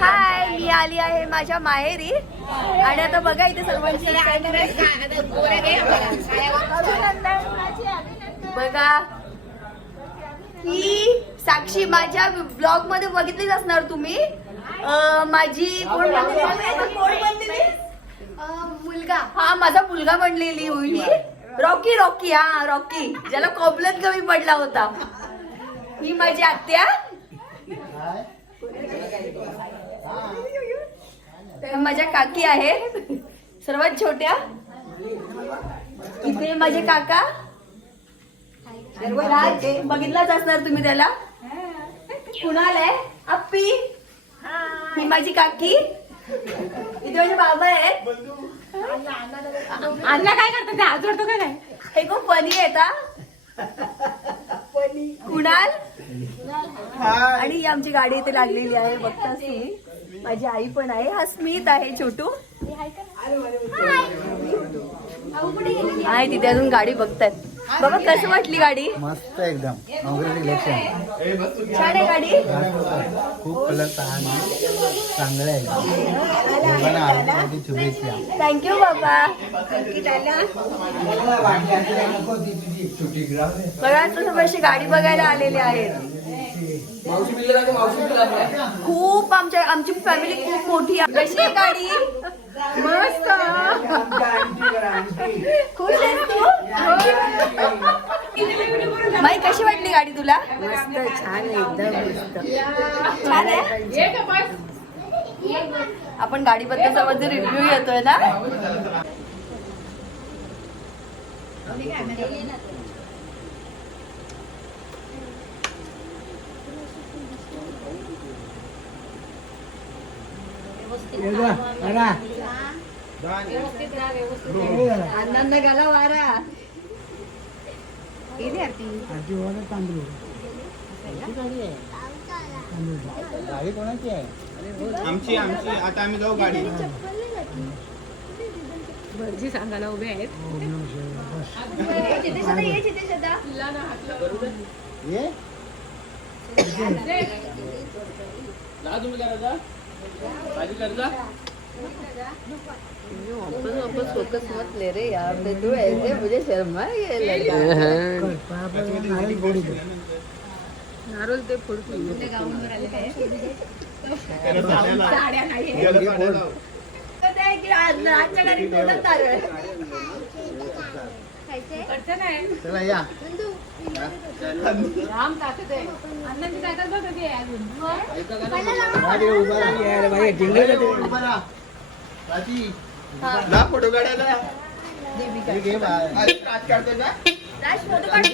हाय, मी आली आहे माझ्या माहेरी आणि आता बघा इथे सर्वांची बघा ही साक्षी माझ्या ब्लॉग मध्ये बघितलीच असणार तुम्ही. माझी कोण बनलेली मुलगा, हा माझा मुलगा बनलेली होईल ही. रॉकी रॉकी हा रॉकी, ज्याला कॉपलत कमी पडला होता. ही माझी आत्या, माझ्या काकी आहे सर्वात छोट्या. इथे माझे काका राज, बघितलाच असणार तुम्ही त्याला. कुणाल आहे, अप्पी, ही माझी काकी. इथे माझे बाबा आहेत. अण्णा काय करतात, हात जोडतो का काय? हे खूप फनी आहेत हा. कुणाल आणि ही आमची गाडी इथे लागलेली आहे, बघताच तुम्ही. माझी आई पण आहे. हा स्मित आहे छोटू, आहे तिथे अजून गाडी बघतात. बाबा कसं वाटली गाडी? मस्त एकदम छान आहे गाडी. खूप कलर चांगलं आहे. शुभेच्छा. थँक्यू बाबा. बघा तुम्ही अशी गाडी बघायला आलेले आहेत. खूप आमची फॅमिली खूप मोठी आहे. कशी आहे गाडी? मस्त. खुश आहेस तू? माई कशी वाटली गाडी तुला? मस्त, छान आहे, एकदम मस्त. छान आहे. आपण गाडीबद्दलचा मध्ये रिव्ह्यू येतोय ना. आनंद गाला वारा. गाडी कोणाची आहे? आमची आता आम्ही जाऊ गाडी. भटजी सांगायला उभे आहेत. ये वापस फोकस मत ले रे यार, तू ऐसे मुझे शर्मा ये लड़का. नारळ ते फोडतो. चला या. राम ताकद आहे. अण्णांची ताकद बघ कधी आहे अजून. उभा राहा. राजी. ना फोटो काढायला घे बाहेर. राज काढतोय का? राज फोटो काढ.